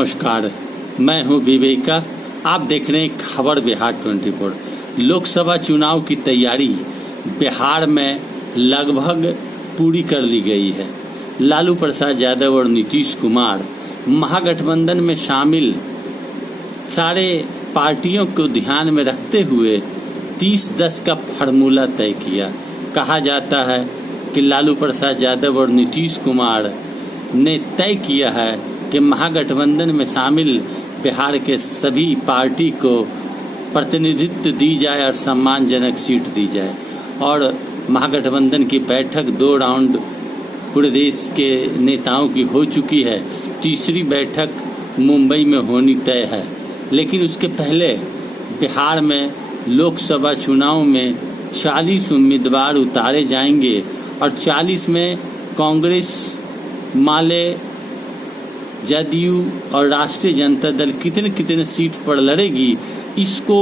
नमस्कार, मैं हूं विवेका। आप देख रहे हैं खबर बिहार 24। लोकसभा चुनाव की तैयारी बिहार में लगभग पूरी कर ली गई है। लालू प्रसाद यादव और नीतीश कुमार महागठबंधन में शामिल सारे पार्टियों को ध्यान में रखते हुए 30-10 का फार्मूला तय किया। कहा जाता है कि लालू प्रसाद यादव और नीतीश कुमार ने तय किया है कि महागठबंधन में शामिल बिहार के सभी पार्टी को प्रतिनिधित्व दी जाए और सम्मानजनक सीट दी जाए। और महागठबंधन की बैठक 2 राउंड पूरे देश के नेताओं की हो चुकी है। तीसरी बैठक मुंबई में होनी तय है। लेकिन उसके पहले बिहार में लोकसभा चुनाव में 40 उम्मीदवार उतारे जाएंगे और 40 में कांग्रेस, माले, जदयू और राष्ट्रीय जनता दल कितने सीट पर लड़ेगी, इसको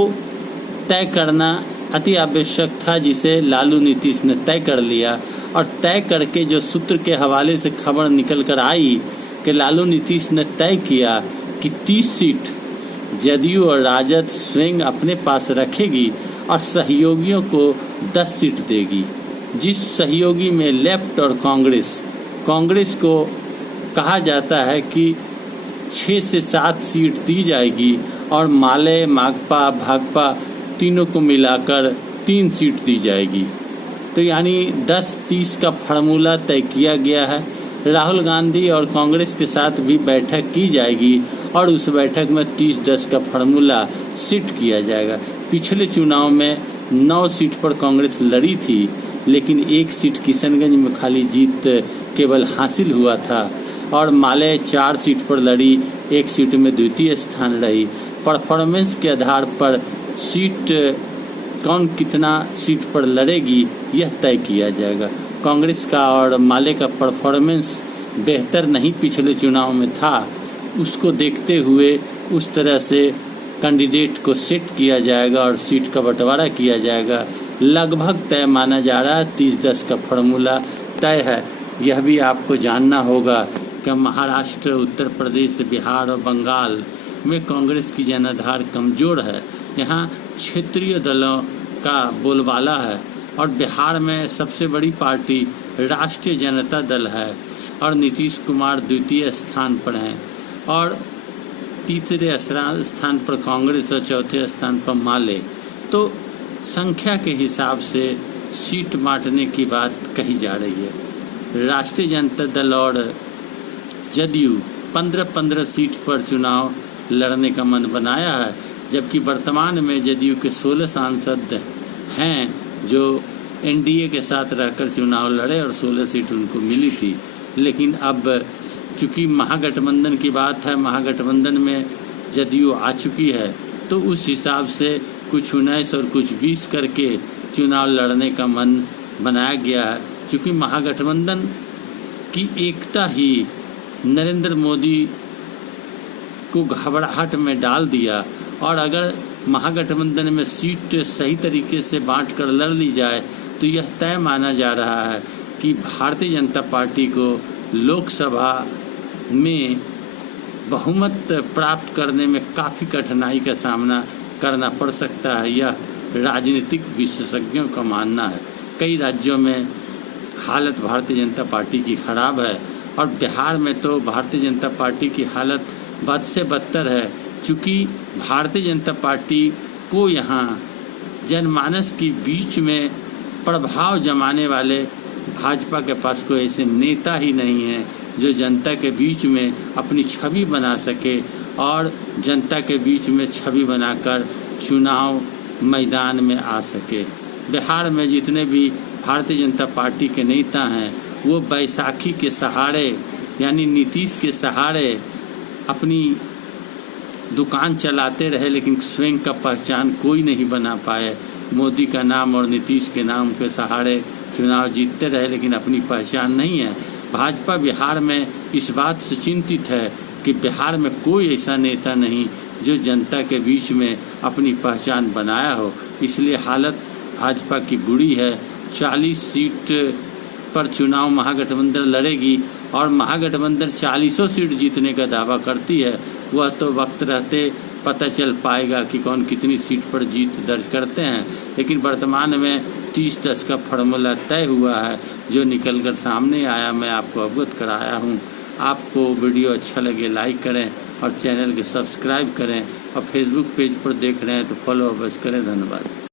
तय करना अति आवश्यक था, जिसे लालू नीतीश ने तय कर लिया। और तय करके जो सूत्र के हवाले से खबर निकल कर आई कि लालू नीतीश ने तय किया कि 30 सीट जदयू और राजद स्वयं अपने पास रखेगी और सहयोगियों को 10 सीट देगी। जिस सहयोगी में लेफ्ट और कांग्रेस को कहा जाता है कि 6 से 7 सीट दी जाएगी और माले, माकपा, भाकपा तीनों को मिलाकर 3 सीट दी जाएगी। तो यानी 10-30 का फार्मूला तय किया गया है। राहुल गांधी और कांग्रेस के साथ भी बैठक की जाएगी और उस बैठक में 30-10 का फार्मूला सेट किया जाएगा। पिछले चुनाव में 9 सीट पर कांग्रेस लड़ी थी, लेकिन 1 सीट किशनगंज में खाली जीत केवल हासिल हुआ था और माले 4 सीट पर लड़ी, 1 सीट में द्वितीय स्थान रही। परफॉर्मेंस के आधार पर सीट कौन कितना सीट पर लड़ेगी यह तय किया जाएगा। कांग्रेस का और माले का परफॉर्मेंस बेहतर नहीं पिछले चुनाव में था, उसको देखते हुए उस तरह से कैंडिडेट को सेट किया जाएगा और सीट का बंटवारा किया जाएगा। लगभग तय माना जा रहा है, 30-10 का फार्मूला तय है। यह भी आपको जानना होगा कि महाराष्ट्र, उत्तर प्रदेश, बिहार और बंगाल में कांग्रेस की जनाधार कमज़ोर है। यहाँ क्षेत्रीय दलों का बोलबाला है और बिहार में सबसे बड़ी पार्टी राष्ट्रीय जनता दल है और नीतीश कुमार द्वितीय स्थान पर हैं और तीसरे स्थान पर कांग्रेस और चौथे स्थान पर माले। तो संख्या के हिसाब से सीट बांटने की बात कही जा रही है। राष्ट्रीय जनता दल और जदयू 15-15 सीट पर चुनाव लड़ने का मन बनाया है, जबकि वर्तमान में जदयू के 16 सांसद हैं जो एनडीए के साथ रहकर चुनाव लड़े और 16 सीट उनको मिली थी। लेकिन अब चूँकि महागठबंधन की बात है, महागठबंधन में जदयू आ चुकी है, तो उस हिसाब से कुछ 19 और कुछ 20 करके चुनाव लड़ने का मन बनाया गया है। चूँकि महागठबंधन की एकता ही नरेंद्र मोदी को घबराहट में डाल दिया और अगर महागठबंधन में सीट सही तरीके से बांट कर लड़ ली जाए तो यह तय माना जा रहा है कि भारतीय जनता पार्टी को लोकसभा में बहुमत प्राप्त करने में काफ़ी कठिनाई का सामना करना पड़ सकता है। यह राजनीतिक विशेषज्ञों का मानना है। कई राज्यों में हालत भारतीय जनता पार्टी की खराब है और बिहार में तो भारतीय जनता पार्टी की हालत बद से बदतर है। चूँकि भारतीय जनता पार्टी को यहाँ जनमानस के बीच में प्रभाव जमाने वाले भाजपा के पास कोई ऐसे नेता ही नहीं है जो जनता के बीच में अपनी छवि बना सके और जनता के बीच में छवि बनाकर चुनाव मैदान में आ सके। बिहार में जितने भी भारतीय जनता पार्टी के नेता हैं वो बैसाखी के सहारे यानी नीतीश के सहारे अपनी दुकान चलाते रहे, लेकिन स्वयं का पहचान कोई नहीं बना पाए। मोदी का नाम और नीतीश के नाम के सहारे चुनाव जीतते रहे, लेकिन अपनी पहचान नहीं है। भाजपा बिहार में इस बात से चिंतित है कि बिहार में कोई ऐसा नेता नहीं जो जनता के बीच में अपनी पहचान बनाया हो। इसलिए हालत भाजपा की बुरी है। 40 सीट पर चुनाव महागठबंधन लड़ेगी और महागठबंधन 40 सीट जीतने का दावा करती है। वह तो वक्त रहते पता चल पाएगा कि कौन कितनी सीट पर जीत दर्ज करते हैं। लेकिन वर्तमान में 30-10 का फॉर्मूला तय हुआ है जो निकल कर सामने आया, मैं आपको अवगत कराया हूँ। आपको वीडियो अच्छा लगे लाइक करें और चैनल के सब्सक्राइब करें, और फेसबुक पेज पर देख रहे हैं तो फॉलो अवश्य करें। धन्यवाद।